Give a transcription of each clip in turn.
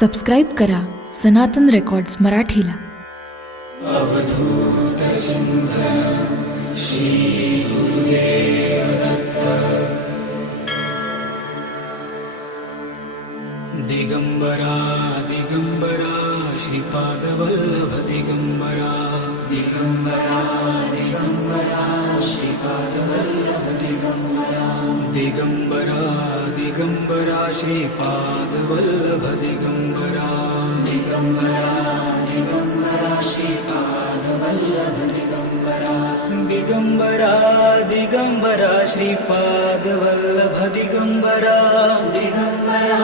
Subscribe करा सनातन records मराठीला. अवधूत चिंतन श्री गुरुदेव दत्त. दिगंबरा दिगंबरा श्रीपादवल्लभ दिगंबरा. दिगंबरा दिगंबरा श्रीपादवल्लभ दिगंबरा. दिगंबरा दिगंबरा श्रीपादवल्लभ दिगंबरा. दिगंबरा दिगंबरा श्रीपादवल्लभ दिगंबरा. दिगंबरा दिगंबरा श्रीपादवल्लभ दिगंबरा. दिगंबरा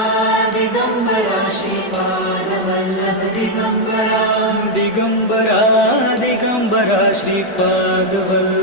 दिगंबरा श्रीपादवल्लभ दिगंबरा. दिगंबरा दिगंबरा श्रीपादवल्लभ